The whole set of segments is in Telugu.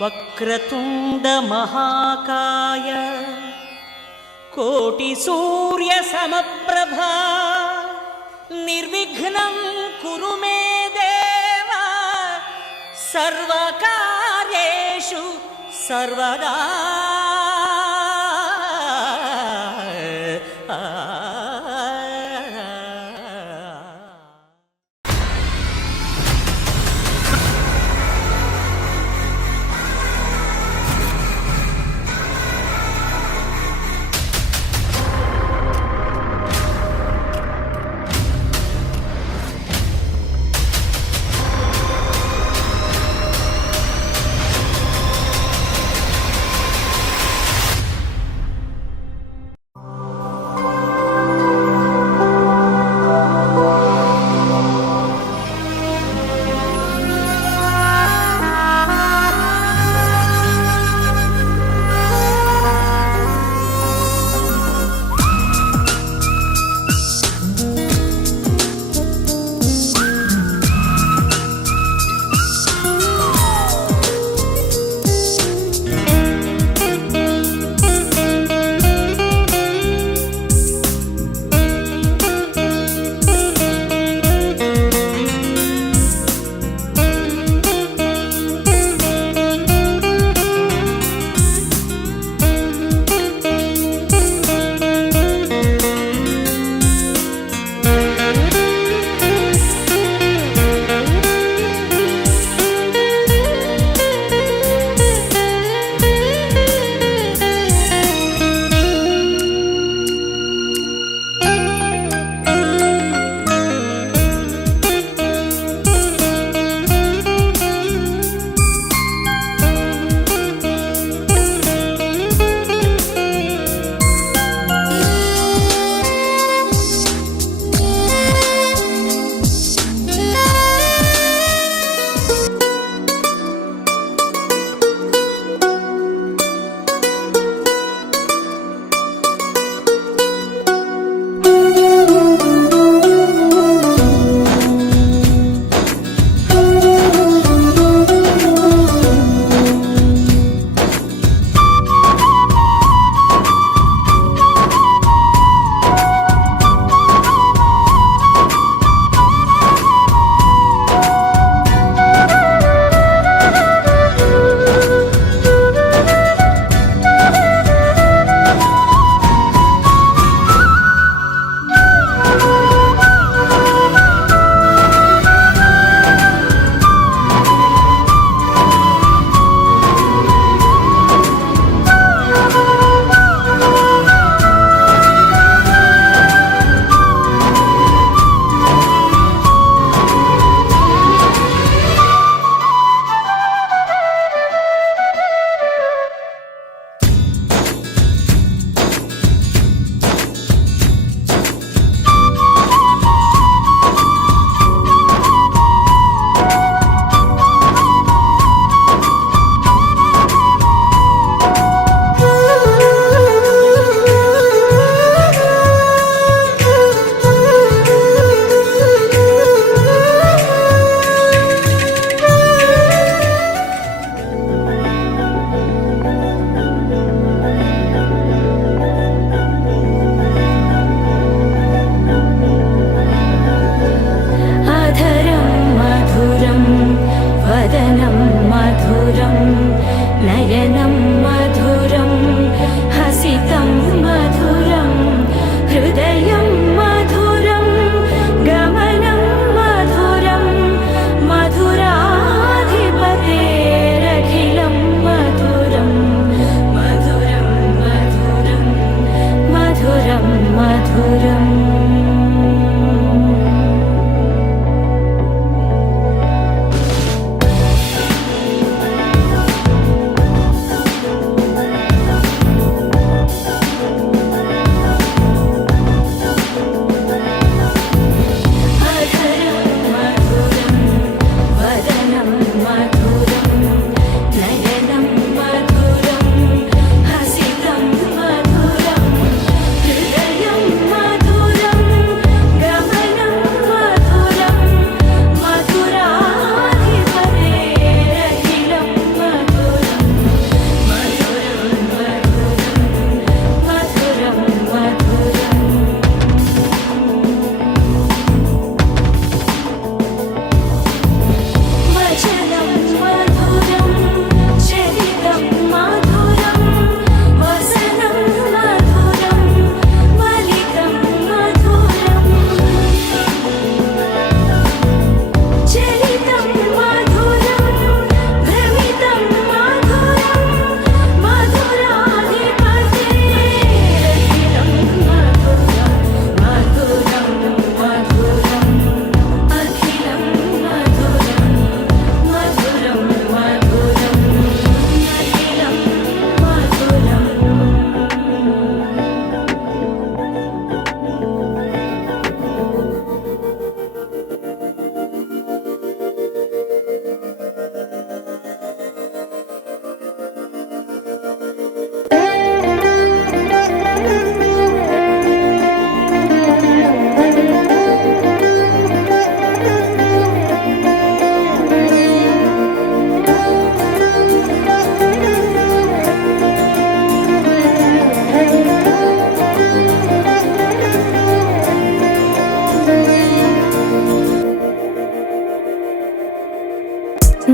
వక్రతుండ మహాకాయ కోటి సూర్య సమప్రభా నిర్విఘ్నం కురు మే దేవ సర్వకార్యేషు సర్వదా.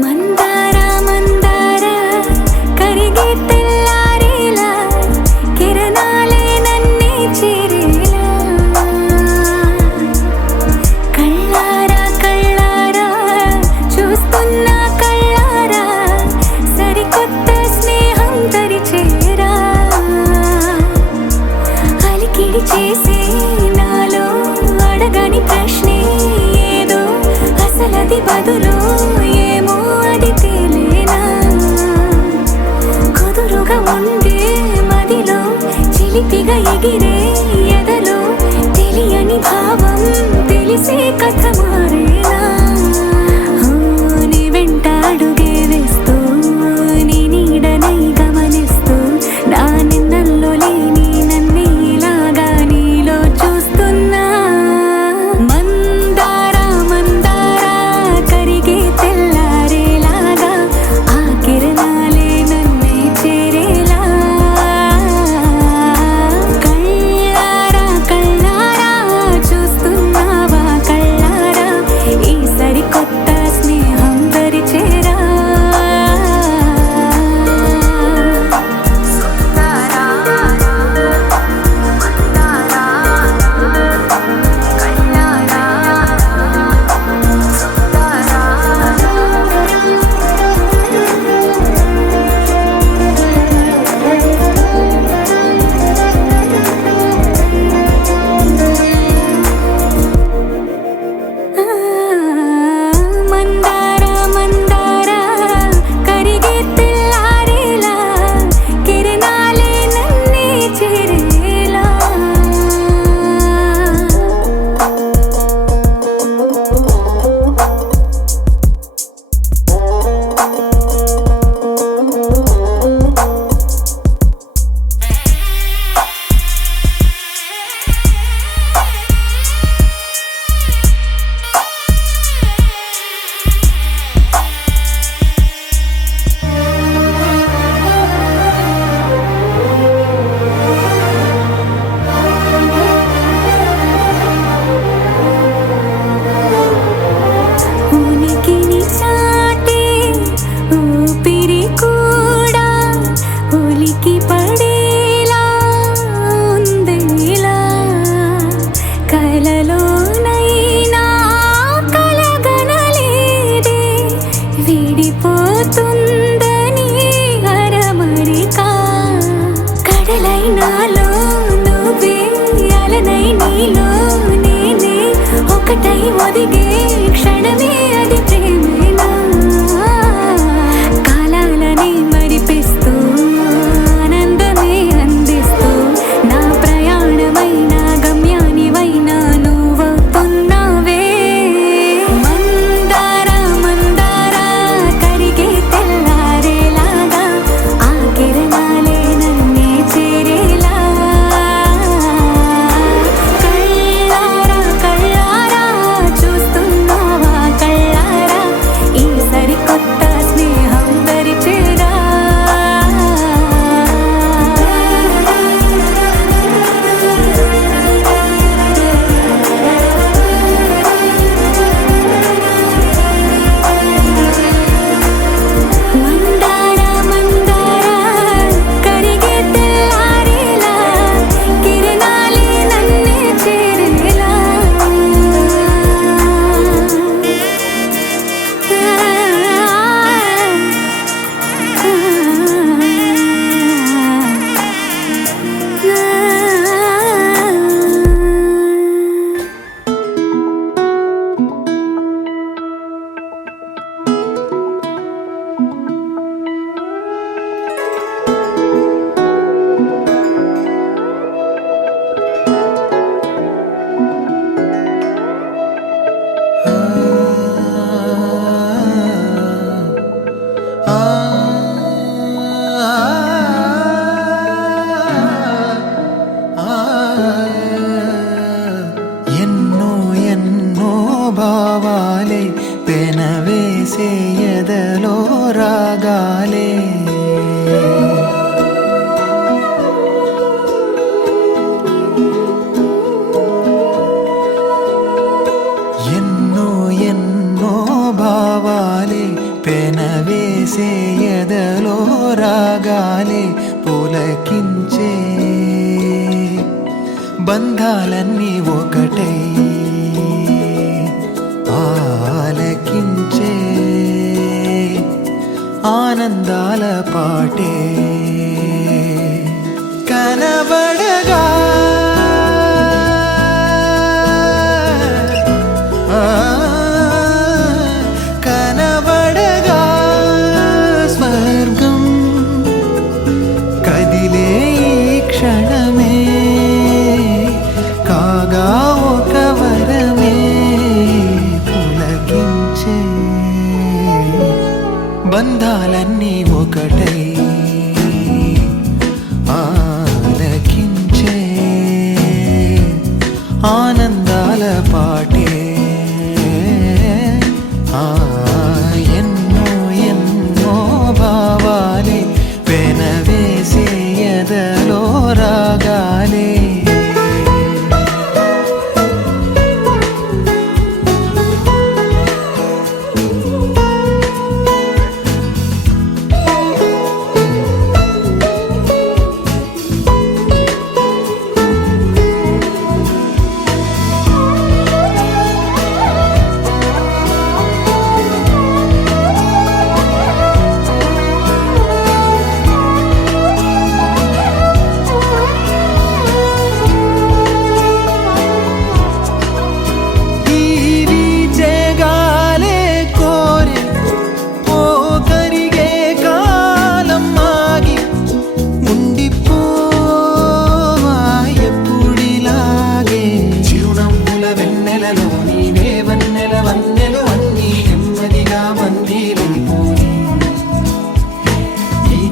మందార మందార కరిగే తెల్లారేలా కిరణాలే నన్నే చేరేలా కళ్ళారా కళ్ళారా చూస్తున్నా కళ్ళారా సరికొత్త స్నేహం తరిచేరా అలికిడి చేసే నాలో అడగని ప్రశ్నే ఏదో అసలది బదులు ఏమో అది తేలేనా కుదురుగా ఉండే మదిలో చిలిపిగా ఎగిరే ఎదలో తెలియని భావం తెలిసే కథ మారేనా నీ వెంట అడుగే వేస్తూ నీ నీడనై గమనిస్తూ నా నిన్నల్లో లేని నన్నే ఇలాగా నీలో చూస్తున్నా మందార మందార కరిగే తెల్లారేలాగా ఆ కిరణాలే నన్నే చేరేలా కళ్ళారా కళ్ళారా చూస్తున్నావా కళ్ళారా ఈ సరికొత్త స్నేహం పరిచేరా మందార మందార కరిగే తెల్లారేలా కిరణాలే నన్నే చేరేలా ఉనికిని చాటే ఊపిరి కూడా ఉలికి పడేలా ఉందేలా కలలోనైనా కలగనలేదే విడిపోతుందని అరమరిక కడలైనాలో నువ్వే అలనై నీలో నేనే ఒకటై ఒదిగే క్షణమే అది ప్రేమేనా కాలాలని మరిపిస్తూ ఆనందమే అందిస్తూ నా ప్రయాణమైన గమ్యానివైనా నువ్వవుతున్నావే మందార మందార కరిగే తెల్లారేలాగా ఆ కిరణాలే నన్నే చేరేలా కళ్ళారా కళ్ళారా చూస్తున్నావా కళ్ళారా ఈ సరికొత్త స్నేహం పరిచేరా మందార మందార కరిగే తెల్లారేలా కిరణాలే నన్నే చేరేలా ఎన్నో ఎన్నో భావాలే పెనవేసే ఎదలో రాగాలే ఎన్నో ఎన్నో భావాలే పెన వేసే ఎదలో రాగాలే పులకించే బంధాలన్నీ ఒకటై ఆలకించే ఆనందాల పాటే కనబడగా కనబడగా స్వర్గం కదిలే ఈ క్షణమే కాగా ఒక వరమే పులకించే బంధాలన్నీ ఒకటై ఆలకించే ఆనందాల పాటే ఎన్నో ఎన్నో భావాలే పెనవేసే ఎదలో రాగాలే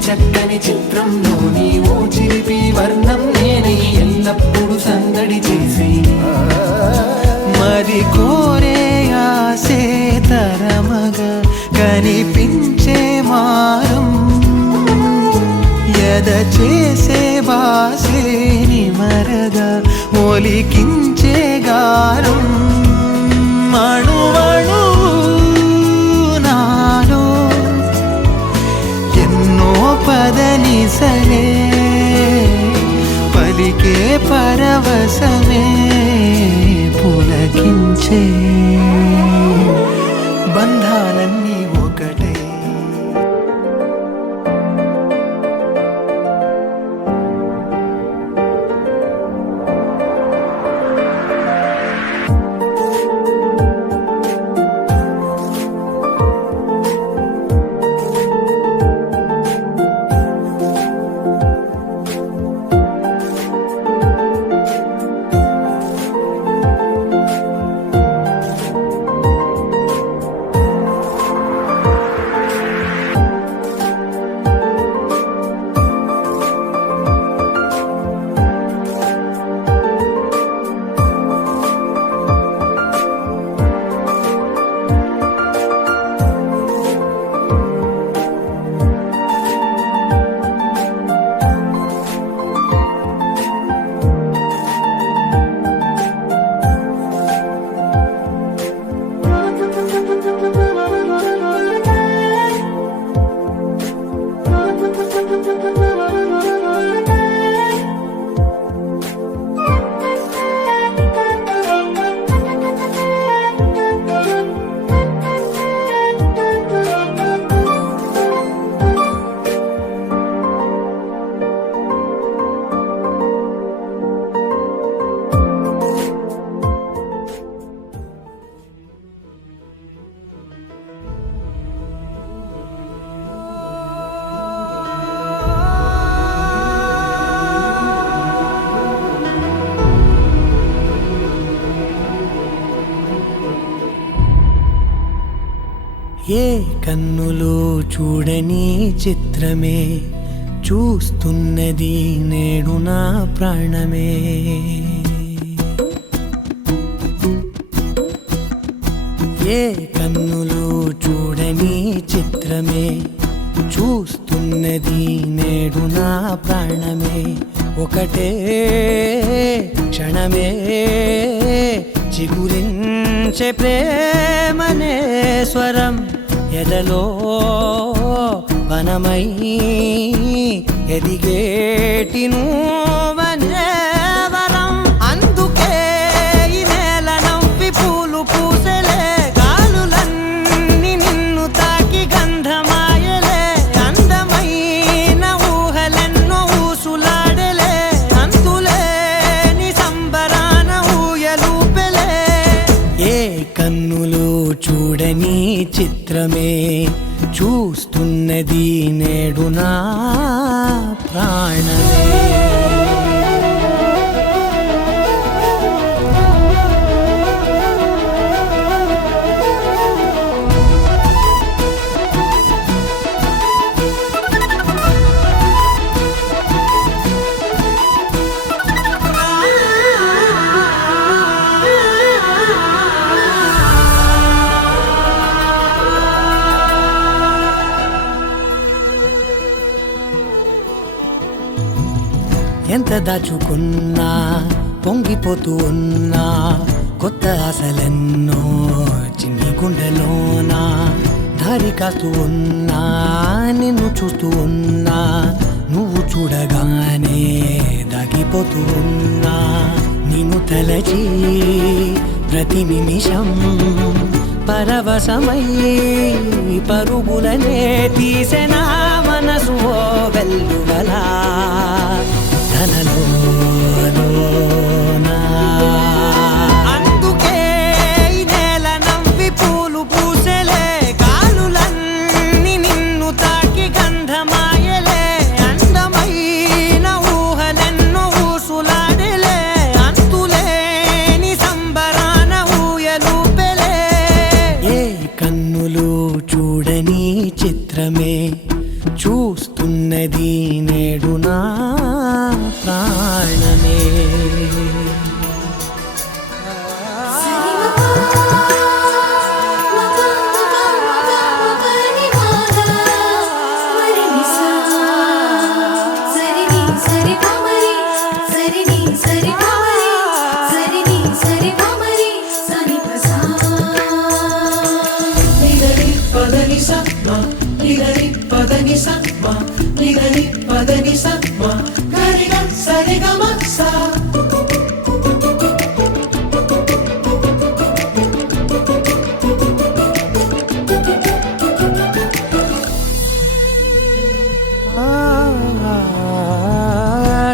చక్కని చిత్రంలోని ఓ చిలిపి వర్ణం నేనే ఎల్లప్పుడూ సందడి చేసి మరి కోరే ఆసే తరమగా కనిపించే మారం ఎద చేసే బాసే నిమరగా ఒలికించే గారం అణువణు నాలో ఎన్నో పదనిసలే పలికే పరవశమే పులకించే బంధాలన్నీ ఒకటే ఏ కన్నులో చూడని చిత్రమే చూస్తున్నది నేడు నా ప్రాణమే ఏ కన్నులో చూడని చిత్రమే చూస్తున్నది నేడు నా ప్రాణమే ఒకటే క్షణమే చిగురించే ప్రేమనే స్వరం ఎదలో వనమై ఎదిగేటి నువ్వనే వరం. అందుకే ఈ నేల నవ్వి పూలు పూసెలే, గాలులన్నీ నిన్ను తాకి గంధమాయలే, అందమైన ఊహలెన్నో ఊసులాడలే, అంతులేని సంబరాన ఊయలూపెలే. ఏ కన్నులు చూడని చిత్రమే చూస్తున్నది నేడు నా ప్రాణమే. ఎంత దాచుకున్నా పొంగిపోతూ ఉన్నా, కొత్త ఆశలెన్నో చిన్ని గుండెలోనా దారి కాస్తూ ఉన్నా, నిన్ను చూస్తూ ఉన్నా, నువ్వు చూడగానే దాగిపోతూ ఉన్నా. నిన్ను తలచి ప్రతి నిమిషం పరవశమై పరుగులనే తీసెనా మనసు ఓ వెల్లువలా తనలోనా. అందుకే ఈ నేల నవ్వి పూలు పూసెలే, గాలులన్నీ నిన్ను తాకి గంధమాయలే, అందమైన ఊహలెన్నో ఊసులాడలే, అంతులేని సంబరాన ఊయలూపెలే. ఏ కన్నులు చూడని చిత్రమే చూస్తున్నది నేడు నా ప్రాణమే.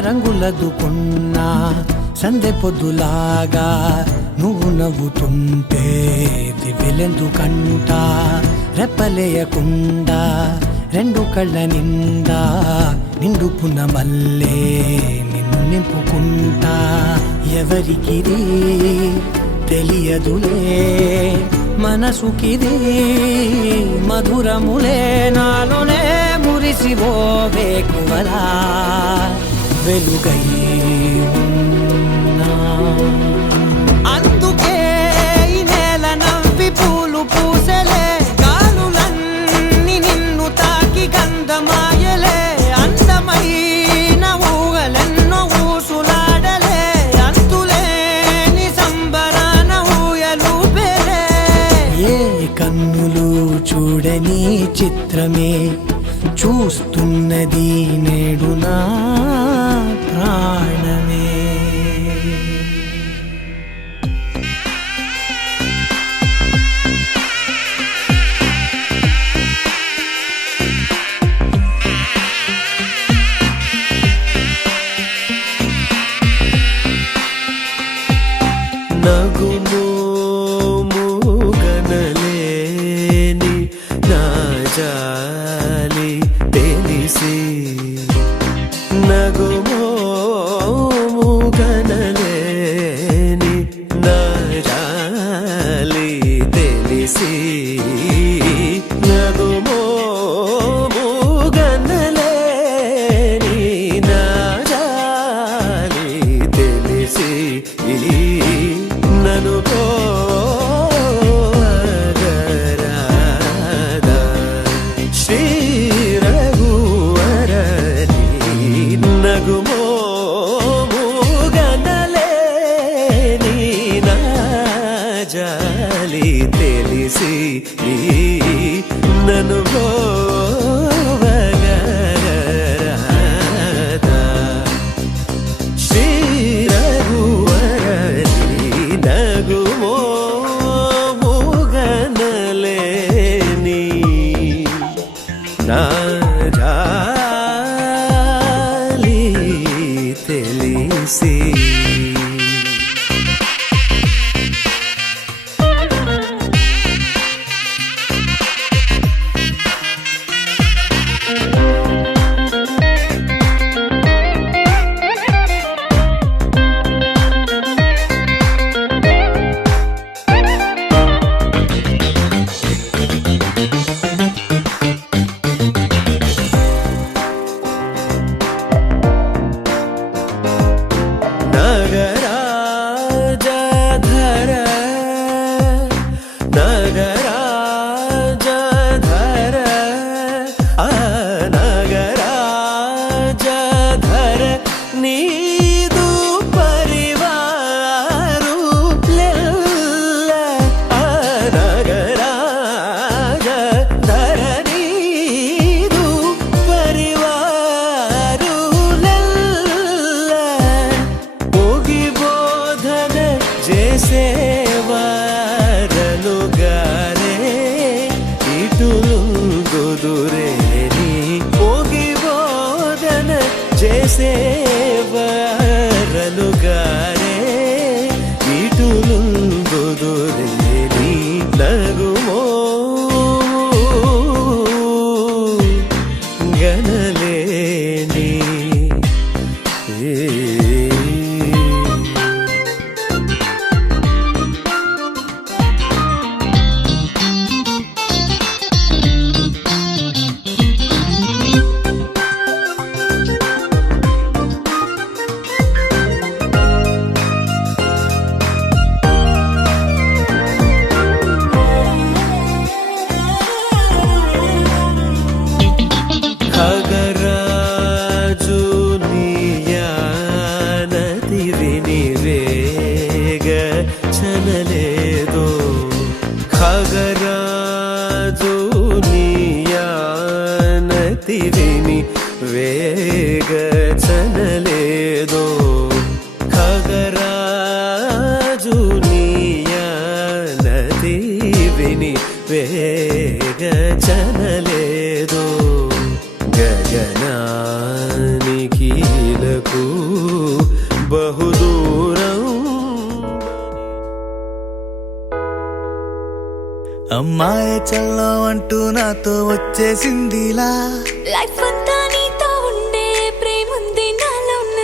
రంగులదుకున్నా సందె పొద్దులాగా నువ్వు నవ్వుతుంటే దివ్వెలెందుకంట, రెప్పలేయకుండా రెండు కళ్ళ నిండా నిండుకున్న మల్లే నిన్ను నింపుకుంటా. ఎవరికిది తెలియదులే మనసుకిది మధురములే, నాలోనే మురిసివో వేకువలా వెలుగై ఉన్నా. అందుకే ఈ నేల నవ్వి పూలు పూసెలే, గాలులన్నీ నిన్ను తాకి గంధమాయలే, అందమైన ఊహలెన్నో ఊసులాడలే, అంతులేని సంబరాన ఊయలూపెలే. ఏ కన్నులు చూడని చిత్రమే చూస్తున్నది నేడు నా ప్రాణమే. నగుమోముగనలేని నా జాలి తెలిసి, నగుమోముగనలేని నా జాలి తెలిసి, నగుమోముగనలేని నా జాలి తెలిసి, నన్ను శ్రీ రఘువరని నగుమోముగనలేని నా జాలి తెలి తెలిసి నన్ను బ్రోవగరాదా శ్రీ రఘువరని నగుమోముగనలేని నా జాలి తెలిసి నగరాజధర నగరాజధర ఆ నగరాజధర నీదు పరివారు లెల్ల ఆ నగరాజధర నీదు పరివారు లెల్ల పోగి బోధన చేసేవారలుగారే ఇటులుంగుదురేని పోగి బోధన చేసేవారలుగారే ఇటులుంగుదురేని నగుమో గనలేని ఖగరాజు నీయానతి వినివేగ చనలేదో ఖగరాజు నీయానతి వినివేగ చనలేదో ఖగరాజు నీయానతి వినివేగ చనలేదో గగనానికీలకు బహుదూరం అమ్మాయి చల్లో అంటూ నాతో వచ్చేసిందిలా లైఫ్ అంతా నీతో ఉండే ప్రేముంది నాలోన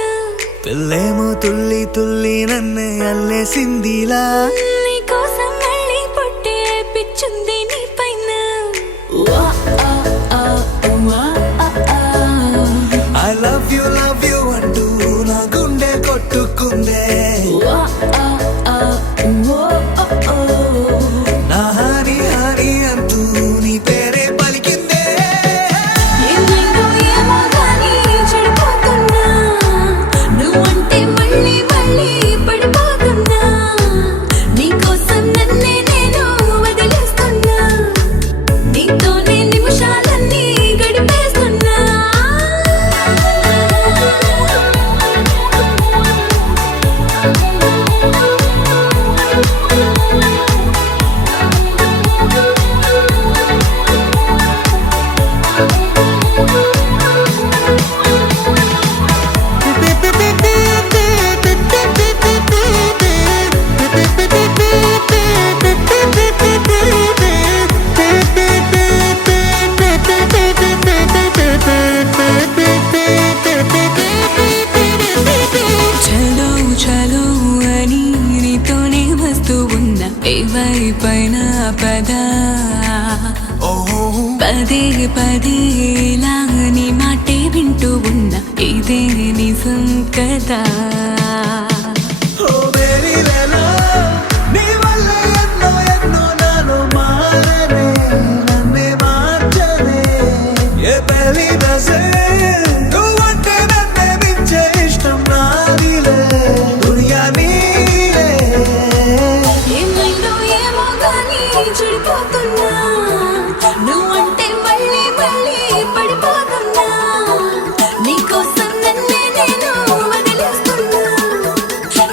పిల్లేమో తుల్లి తుల్లి నన్ను అల్లేసిందిలా నీ కోసం మళ్ళీ పుట్టే పిచ్చుంది నీ పైన ఐ లవ్ యూ అంటూ నా గుండె కొట్టుకుందే నా హరి హరి అంటూ నీ పేరే పలికిందే ఏమైందో ఏమో గానీ చెడిపోతున్నా నువ్వంటే మళ్ళీ మళ్ళీ పడిపోతున్నా నీకోసం నన్నే నేను వదిలేస్తున్నా నీతోనే నిమిషాలన్నీ గడిపేస్తున్నా చలో చలో అని నీతోనే వస్తూ ఉన్నా ఏవైపైన పదా పదే పదే ఇలా నీ మాటే వింటూ ఉన్నా ఇదే నిజం కదా ఓ బేబీ లేలో నీ వల్ల ఎన్నో ఎన్నో నాలో మారనే నన్నే మార్చనే ఏ పెళ్లి దశే నువ్వంటే నన్నే మించే ఇష్టం నాదిలే దునియా నీలే ఏమైందో ఏమో గానీ చెడిపో పడిపోతున్నా నువ్వంటే మళ్ళీ మళ్ళీ పడిపోతున్నా నీకోసం నన్నే నేను వదిలేస్తున్నా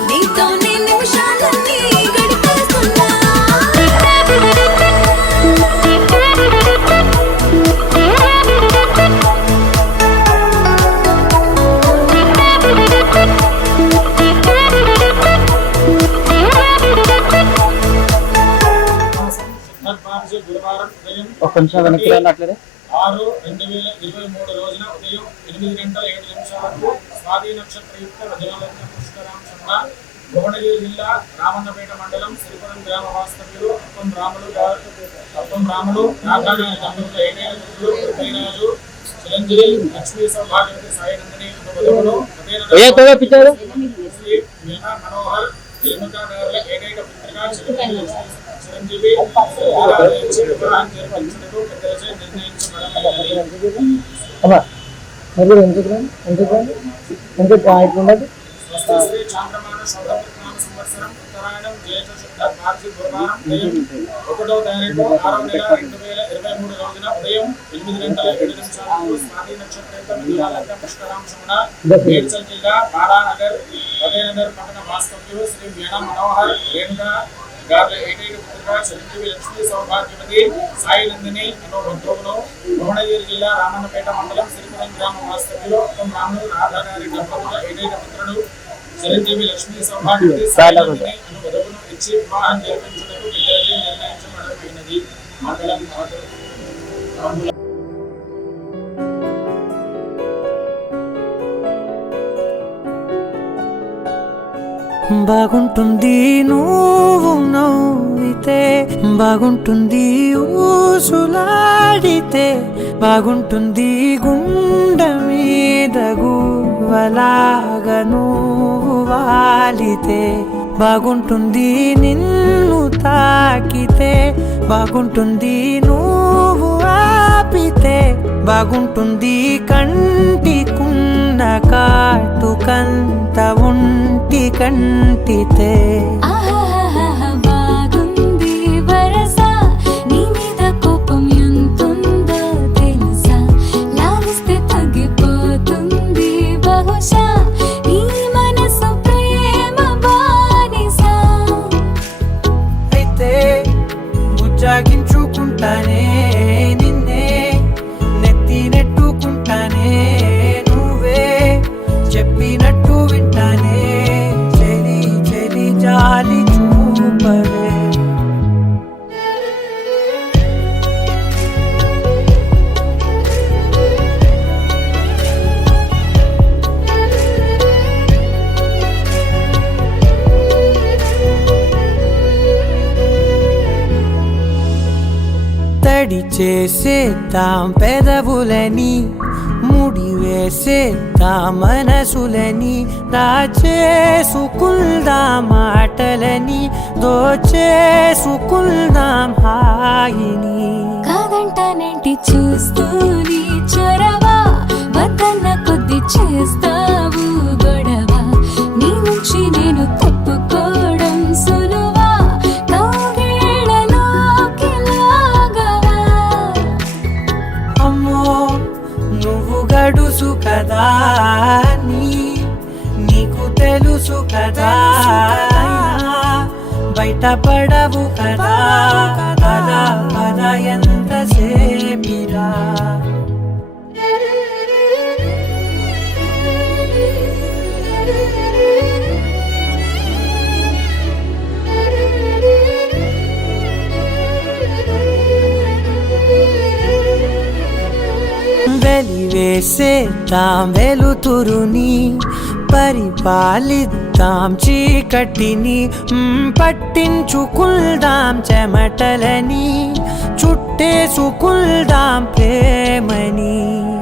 నీతోనే నిమిషాలన్నీ గడిపేస్తున్నా ఒక నిమిషం వెనక్కి వెళ్ళట్లేదే 6/2023 రోజున ఉదయం 8:07 స్వాతి నక్షత్రయుక్త రజనలగ్న పుష్కరాంశమున భువనగిరి జిల్లా రామన్నపేట మండలం శ్రీపురం గ్రామ వాస్తవ్యులు అప్పం రాములు రాధాగారి దంపతుల ఏకైక పుత్రుడు పృథ్వీరాజు చిరంజీవి లక్ష్మీ సౌభాగ్యవతి సాయినందిని వధువులు శ్రీ మీనా మనోహర్ రేణుకాగారుల ఏకైక పుత్రిక చిరంజీవి నిర్ణయించబడమైనది. శ్రీ చాంద్రమాన శోభకృష్ణ సంవత్సరం ఉత్తరాయణం జ్యేష్ఠ శుద్ధ మార్చి గురువారం ఉదయం 1వ తారీఖు 6వ నెల 2023 రోజున ఉదయం 8:07 స్వాతి నక్షత్రయుక్త మిథునాలగ్న పుష్కరాంశమున మేడ్చల్ జిల్లా బాలానగర్ ఉదయనగర్ పట్టణ వాస్తవ్యులు శ్రీ మీనా మనోహర్ రేణుకా గార్ల ఏకైక పుత్రిక చిరంజీవి లక్ష్మీ సౌభాగ్యవతి సాయినందిని అను వధువులు భువనగిరి జిల్లా రామన్నపేట మండలం శ్రీపురం గ్రామ వాస్తవ్యులు అప్పం రాములు రాధాగారి దంపతుల ఏకైక పుత్రుడు చిరంజీవి లక్ష్మీ సౌభాగ్యవతి సాయినందిని అను వధువును ఇచ్చి వివాహం జరిపించుటకు విద్యార్థి నిర్ణయించబడమైనది. మండలం బాగుంటుంది నువ్వు నవ్వితే బాగుంటుంది ఊసులాడితే బాగుంటుంది గుండె మీద గువ్వలాగా నువ్వు వాలితే బాగుంటుంది నిన్ను తాకితే బాగుంటుంది నువ్వు ఆపితే బాగుంటుంది కంటికున్న కాటుకంత ఒంటి కంటితే బాగుంది వరస నీ మీద కోపం ఎంతుందో తెలుసా లాలిస్తే తగ్గిపోతుంది బహుశా నీ మనసు ప్రేమ బానిసా అయితే బుజ్జాగించుకుంటానే నిన్నే నెత్తి నెట్టుకుంటానే నువ్వే చెప్పినట్టు వింటానే చెలి చెలి జాలి చూపవే తడి చేసేద్దాం పెదవులని ముడి వేసేద్దాం మనసులని దాచేసుకుందాం మాటలని దోచేసుకుందాం హాయిని కాదంటానేంటి చూస్తూని చొరవా వద్దన్న కొద్ది చేస్తావు గొడవ నీ నుంచి నేను తప్పుకోవడం సులువా కౌగిళ్ళలోకి లాగవా అమ్మో నువ్వు గడుసు కదా నీకు తెలుసు కదా బయటపడవు కదా పద పద ఎంతసేపిరా వెలివేసేద్దాం వెలుతురుని పరిపాలిద్దాం చీకటిని పట్టించుకుందాం చెమటలని చుట్టేసుకుందాం ప్రేమని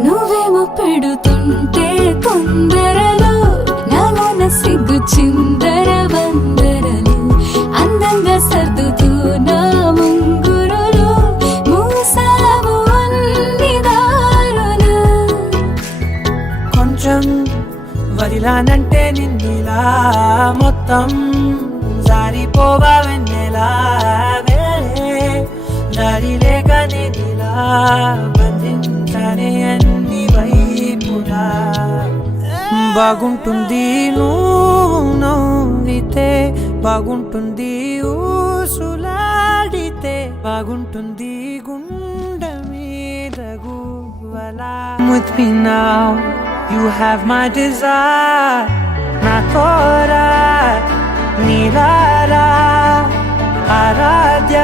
నువ్వేమో పెడుతుంటే తొందరలో నాలోన సిగ్గు చిందర వందరలు అందంగా సర్దుతూ నా ముంగురులు మూసావు అన్ని దారులు కొంచెం వదిలానంటే నిన్నిలా మొత్తం జారిపోవా వెన్నెలా వేరే దారి లేక నేనిలా బంధించనే అన్ని వైపులా బాగుంటుంది నువ్వు నవ్వితే బాగుంటుంది ఊసులాడితే బాగుంటుంది గుండె మీద గువ్వలా with me now you have my desire నా తోరా నీలారా ఆరాధ్య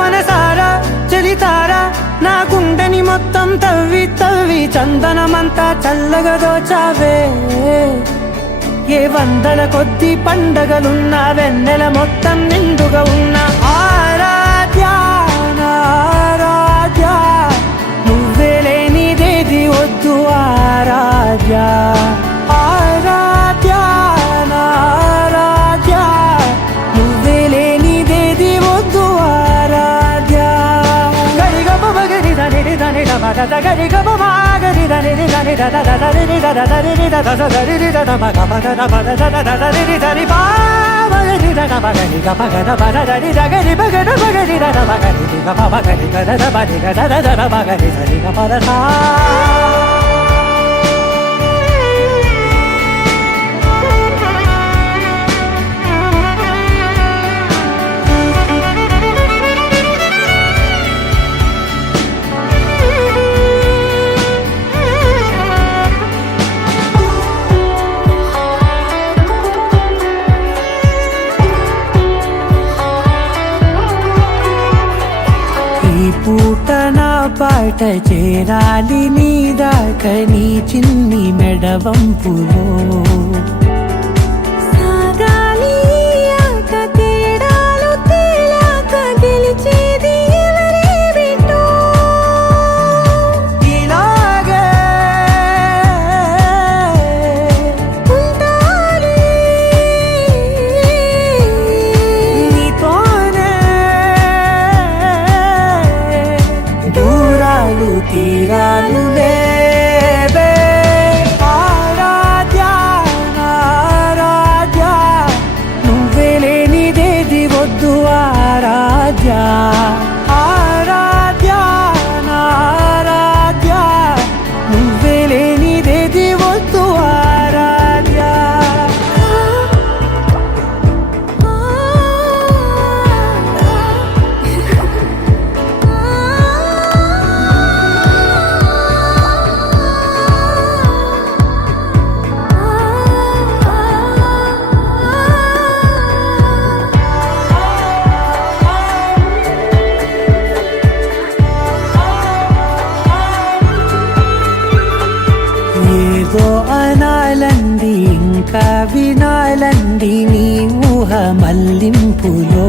మనసారా చలితారా నా గుండెని మొత్తం తవ్వి తవ్వి చందనమంతా చల్లగా దోచావే ఏ వందల కొద్ది పండగలున్నా వెన్నెల మొత్తం నిండుగా ఉన్న ఆరాధ్య ఆరాధ్య నువ్వే లేనిదేది వద్దు ఆరాధ్య ఆరాధ్య ఆరాధ్య నువ్వే లేనిదేది వద్దు ఆరాధ్య గరి గమ గరి దని దని దద గరి గమ గరి దని దని దద దని దద దని దద గరి దద మగ మగ దద దద దని దని బా గరి దద మగరి గమ గద బద దని దగరి మగద మగరి దద మగరి గమ మగరి గద బది గద దద మగరి దని గమ దద పూట నా పాట చేరాలి నీ దాకా నీ చిన్ని మెడవంపులో సాగాలి ఆట తేడాలు తేలాక గెలిచేది ఎవరే బిడ్డో ఇలాగే ఉంటాలి నీతోనే దూరాలు తీరాలు లేవే ఆరాధ్య ఆరాధ్య నువ్వే లేనిదేది వద్దు ఆరాధ్య ఆరాధ్య ఆరాధ్య నువ్వే లేనిదేది వద్దు ఆరాధ్య ఏదో అనాలంది ఇంకా వినాలంది నీ ఊహ మల్లింపులో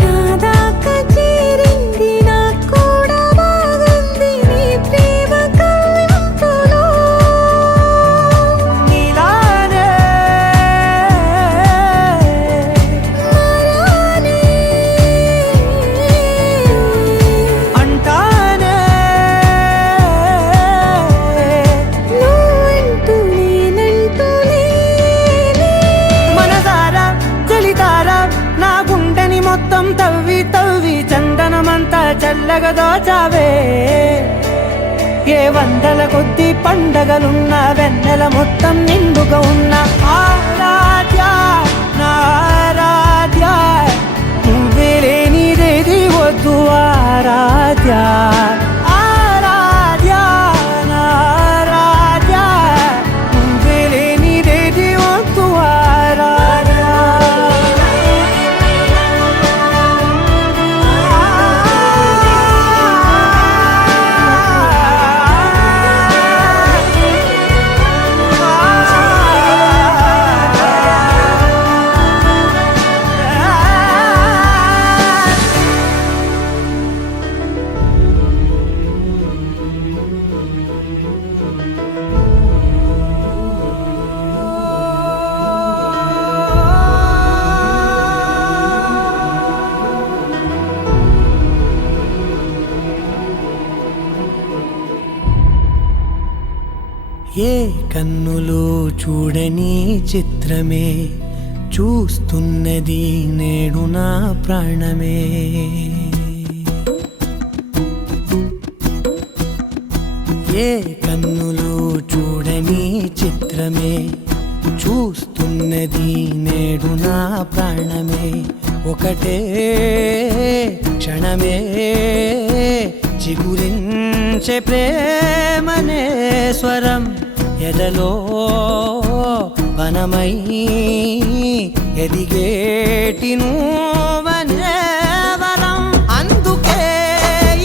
నా దాకా చేరింది నాకు కూడా బాగుంది నీ ప్రేమ కవింపులో నీలానే మరానే అంటానే నువ్వంటూ నేనంటూ లేనే మనసారా చలితారా నా గుండెని మొత్తం తవ్వి తవ్వి చందనమంతా చల్లగా దోచావే ఏ వందల కొద్ది పండగలున్న వెన్నెల మొత్తం నిండుగా ఉన్న ఆరాధ్య నా ఆరాధ్య నువ్వే లేనిదేది వద్దు ఆరాధ్య ఆరాధ్య నా ఆరాధ్య నువ్వే లేనిదేది వద్దు ఆరాధ్య కన్నులు చూడని చిత్రమే చూస్తున్నది నేడు నా ప్రాణమే. ఏ కన్నులు చూడని చిత్రమే చూస్తున్నది నేడు నా ప్రాణమే. ఒకటే క్షణమే చిగురించే ప్రేమనే స్వరం ఎదలో వనమై ఎదిగేటి నువ్వనే వరం. అందుకే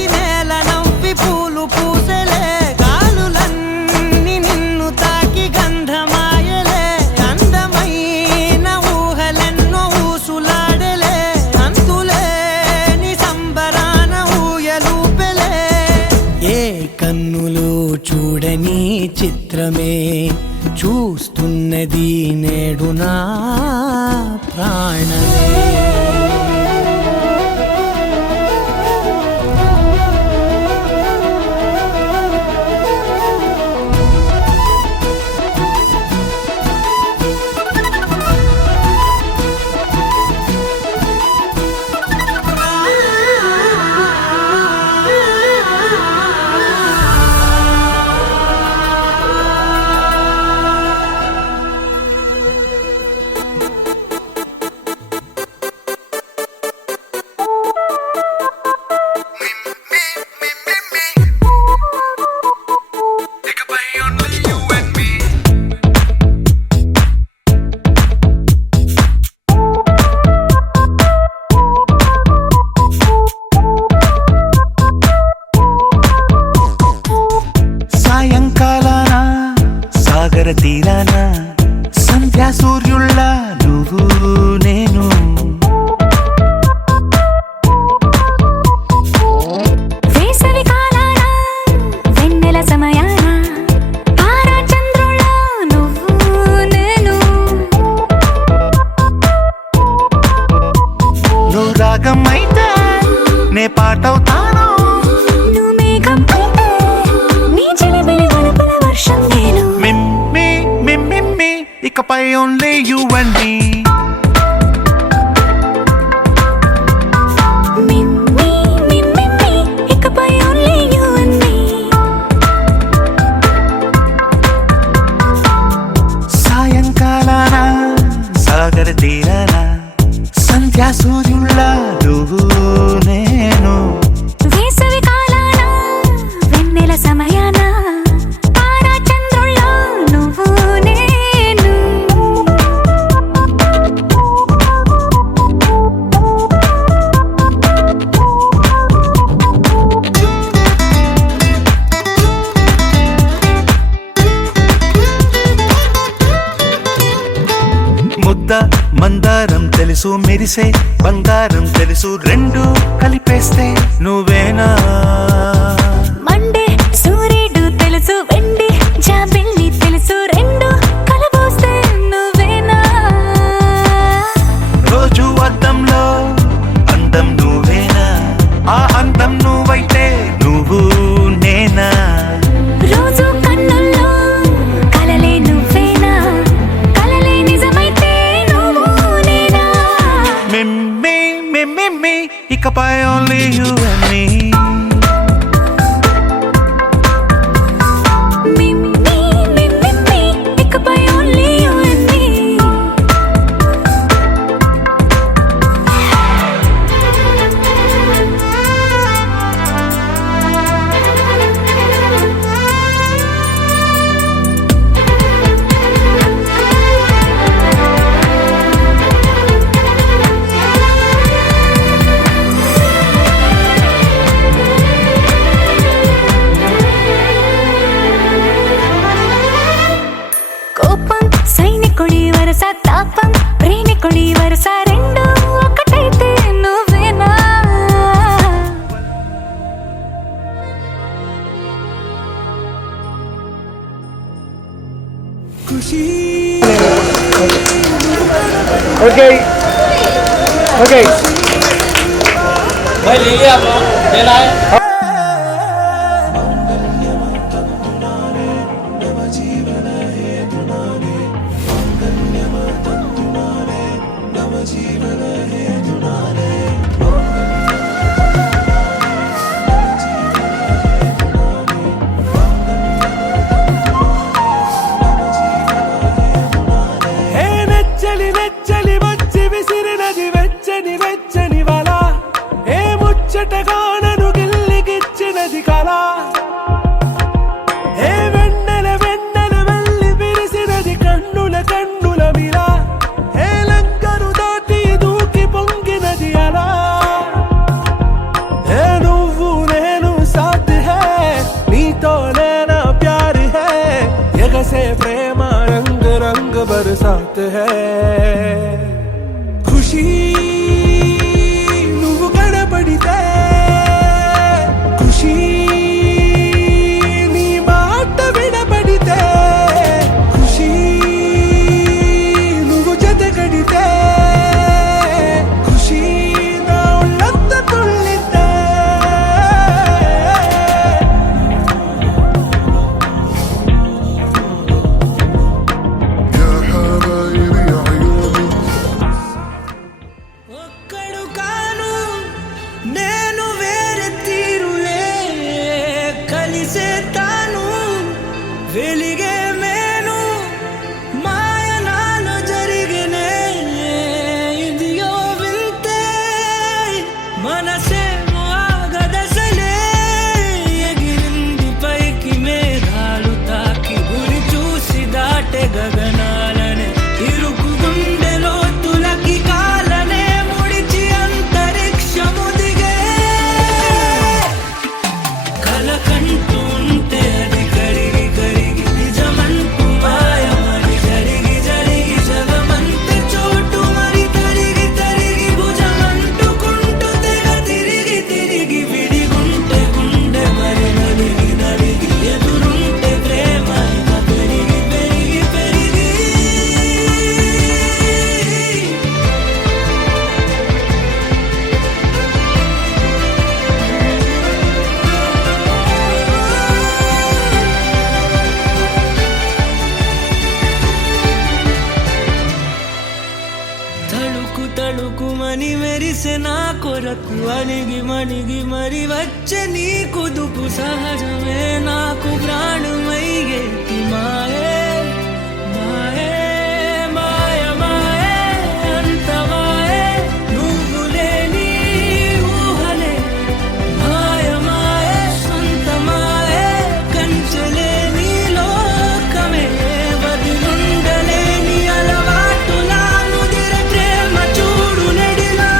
ఈ నేల నవ్వి పూలు పూసెలే, గాలులన్నీ నిన్ను తాకి గంధమాయలే. అందమైన ఊహలెన్నో ఊసులాడలే, అంతులేని సంబరాన ఊయలూపెలే. ఏ కన్నులు చూడని చిత్రమే చూస్తున్నది నేడు నా ప్రాణమే. ఇకపై only you and me. సాయంకాలాన సాగర తీరాన సంధ్యా సూర్యుళ్ళ నువ్వు నేను. వేసవి కాలాన వెన్నెల సమయాన తారా చంద్రుల నువ్వు నేను. నువ్వు రాగం అయితే నే పాటవుతాను. నువ్వు మేఘం అయితే నీ చిలిపిలి వలపుల వర్షం నేను. మిమ్మి మిమ్మి ఇకపై only you and me. మిమ్మి మిమ్మి ఇకపై only you and me. సాయంకాలాన సాగర తీరాన సంధ్యా సూర్యుళ్ళ నువ్వు నేను. వేసవి కాలాన వెన్నెల సమయాన తారా చంద్రుల నువ్వు నేను. ముద్ద మందారం తెలుసు, మెరిసే బంగారం తెలుసు, రెండు కలిపేస్తే నువ్వేనా. మండే సూర్యుడు తెలుసు, వెండి జాబిల్లి తెలుసు, రెండు కలబోస్తే నువ్వేనా. రోజు అద్దంలో అందం నువ్వేనా, ఆ అందం నువ్వైతే నువ్వు నేనా. రోజు కన్నుల్లో కలలే నువ్వేనా, కలలే నిజమైతే నువ్వు నేనా. మిమ్మి మిమ్మి ఇకపై only you and me. మిమ్మి మిమ్మి ఇకపై only you and me. కోపం సైనికుడి వరస, తాపం ప్రేమికుడి వరస, రెండు ఒకటైతే నువ్వేనా. Okay. भाई ले लिया आप लोग, लेना है. జీవన చలి వచ్చి విసిరినది వెచ్చని వెచ్చని వల ఏ ముచ్చటగా నన్ను గిల్లికిచ్చినది కళ ఏ వెన్నెల వెన్నెల వెళ్ళి విరిసినది కన్నుల కన్నుల మిల ఏ లంకను దాటి దూకి పొంగినది అలా ఏ నువ్వు నేను సాథ్ హై నీతోనే నా ప్యార్ హై ఎగసే ప్రేమ రంగ్ రంగ్ బరసాత్ హై ఖుషీ నువ్వు కనబడితే ఖుషీ నీ మాట వినబడితే ఖుషీ నువ్వు జతగడితే ఖుషీ నా ఒళ్ళంత తుళ్ళితే ఒక్కడు కాను నేను వేరే తీరులే కలిసే తాను వెలిగే మేను మాయనాలు జరిగినే ఇదియో వింతే మనసేమో ఆగదసలే ఎగిరింది పైకి మేఘాలు తాకి గురి చూసి దాటే గగనాలనే ఇరుకు గుండె లోతులకి కాలనే ముడిచి అంతరిక్షము దిగే కలకంటూ ఉంటే అది కరిగి కరిగి నిజమంటూ మాయమని జరిగి జరిగి జగమంత చోటు మరి తరిగి తరిగి భుజమంటుకుంటూ తెగ తిరిగి తిరిగి విడిగుంటే గుండె మరి నలిగి నలిగి ఎదురుంటే ప్రేమ ఇక పెరిగి పెరిగి పెరిగి తళుకు తళుకుమని మెరిసే నా కొరకు అణిగి మణిగి మరి వచ్చే నీ కుదుపు సహజమే నాకు ప్రాణమయ్యేటి మాయే మాయే మాయ మాయే అంత మాయే నువ్వు లేని ఊహలే మాయ మాయే సొంత మాయే కంచలేని లోకమే వదిలుండలేని అలవాటులా నుదిర ప్రేమ చూడు నెడిలా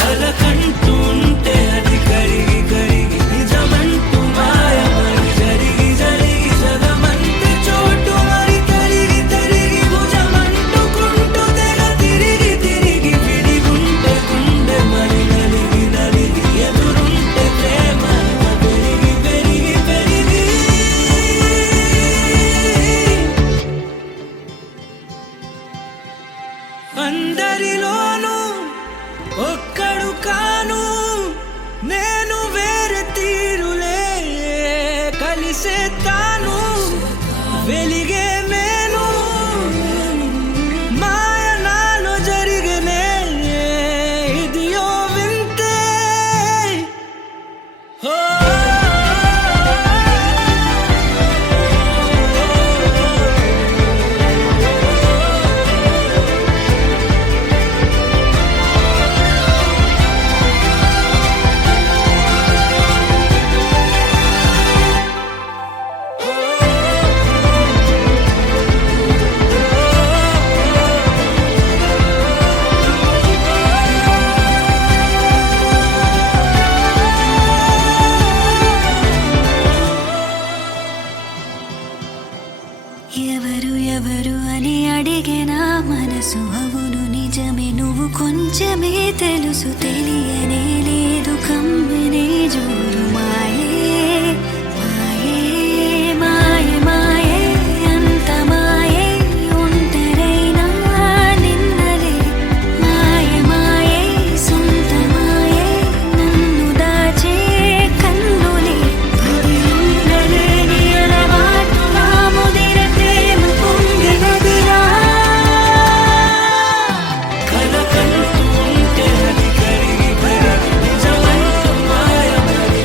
కలకంటూ ఉంటే అది కరిగి కరిగి నిజమంటూ మాయమని జరిగి జరిగి జగమంత చోటు మరి తరిగి తరిగి భుజమంటుకుంటూ తెగ తిరిగి తిరిగి విడిగుంటే గుండె మరి నలిగి నలిగి ఎదురుంటే ప్రేమ పెరిగి పెరిగి పెరిగి అందరిలోనూ ఒక్కడు కాను నేను వేరే తీరులే కలిసే తాను వెలిగే మేను మాయనాలు జరిగినే ఇదియో వింతే ఓ ఎవరు ఎవరు అని అడిగిన మనసు అవును నిజమే నువ్వు కొంచెమే తెలుసు తెలియనే లేదు కమ్మనే జోరు మాయే మాయే మాయే మాయే అంత మాయే ఒంటరైనా నిన్నలే మాయే మాయే సొంత మాయే నన్ను దాచే కన్నులే వదిలుండలేని అలవాటులా ముదిర ప్రేమ పొంగినదిరా కలకంటూ ఉంటే అది కరిగి కరిగి నిజమంటూ మాయమని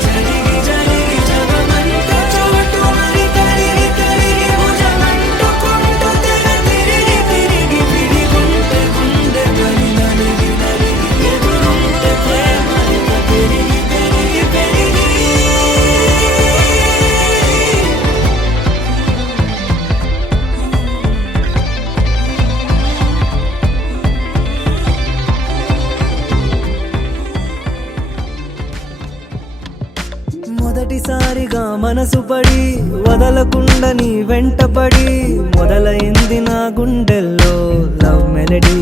మొదటిసారిగా మనసు పడి వదలకుండా నీ వెంటపడి మొదలైంది నా గుండెల్లో లవ్ మెలడీ.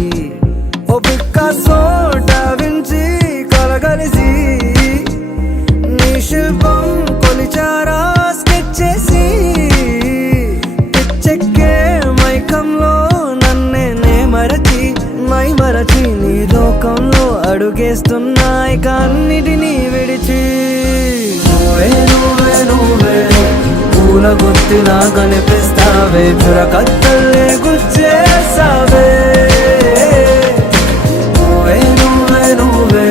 ఓ పికాసో డావించి కలగలిసి నీ శిల్పం కొలిచారా స్కెచ్ చేసి పిచ్చెక్కే మైకంలో నన్నే మరచి నీ లోకంలో అడుగేస్తున్నా ఇక అన్నిటినీ విడిచి. నువ్వే నువ్వే నువ్వే పూల గుర్తిలా కనిపిస్తావే చురకత్తల్లే గుచ్చేసావే. నువ్వే నువ్వే నువ్వే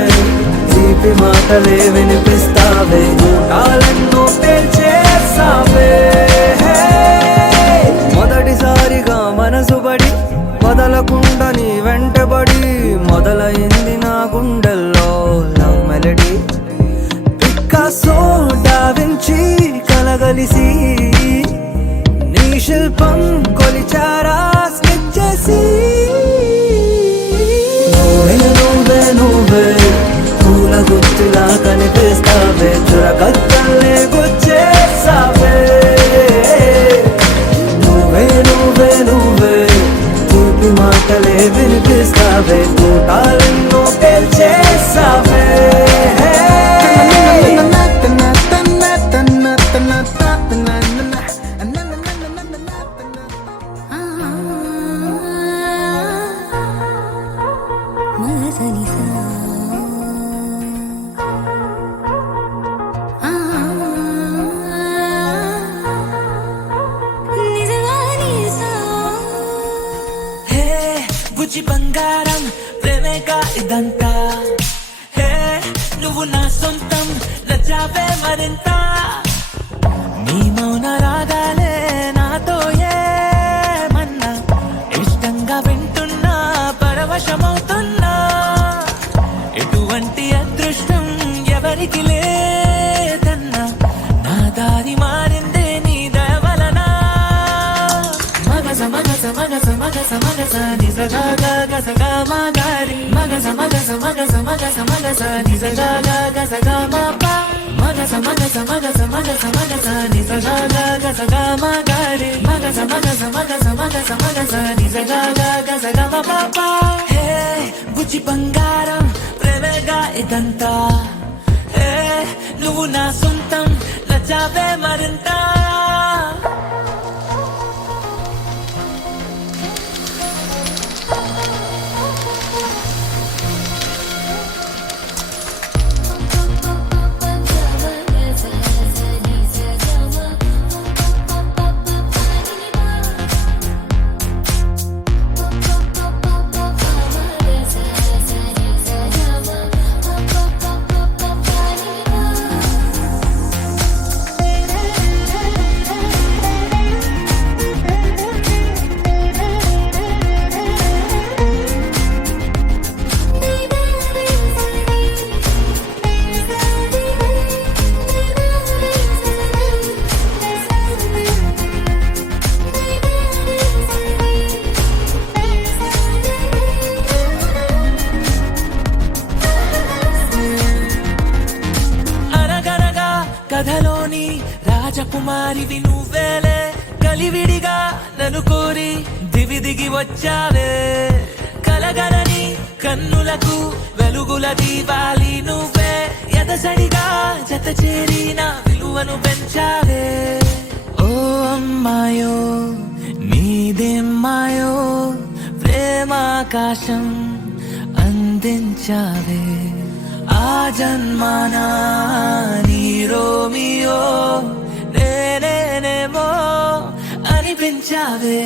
తీపి మాటలే వినిపిస్తావే ఊటాలెన్నో పేల్చేసావే. మొదటిసారిగా మనసు పడి వదలకుండా నీ వెంటబడి మొదలైంది నా గుండెల్లో లవ్ మెలడీ. పికాసో డావించి కలగలిసి నీ శిల్పం కొలిచారా స్కెచ్ చేసి. నువ్వే నువ్వే నువ్వే పూల గుర్తులా కనిపిస్తావే చురకత్తల్లే గుచ్చేసావే. నువ్వే నువ్వే నువ్వే తీపి మాటలే వినిపిస్తావే కూటాలెన్నో పేల్చేసావే. బుజ్జి బంగారం ప్రేమేగా ఇదంతా. హే నువ్వు నా సొంతం నచ్చావే మరింత. నీ మౌన రాగాలే నాతో ఏమన్నా ఇష్టంగా వింటున్నా పరవశమవుతున్నా. ఎటువంటి అదృష్టం ఎవరికి లేదన్నా నా దారి మారిందే నీ దయవలన. మగస మగస మగస మగస మగస నిజగా గసగా మాగారి మగస మగస మగస మగస మగస నిజగా గసగా మాప మగస మగస మగస మగస మగస నిజగా గసగా మాగారి మగస మగస మగస మగస మగస నిజగా గసగా మా పాప. హే బుజ్జి బంగారం ప్రేమేగా ఇదంతా. హే నువ్వు నా సొంతం నచ్చావే మరింత. కథలోని రాజకుమారివి నువ్వేలే. కలివిడిగా నన్ను కోరి దివి దిగి వచ్చావే. కలగలని కన్నులకు వెలుగుల దీవాలి నువ్వే. ఎదసడిగా జత చేరి నా విలువను పెంచావే. ఓ అమ్మాయో నీదేమ్మాయో ప్రేమాకాశం అందించావే. ఆ జన్మానా నీ రోమియో నేనేనేమో అనిపించావే.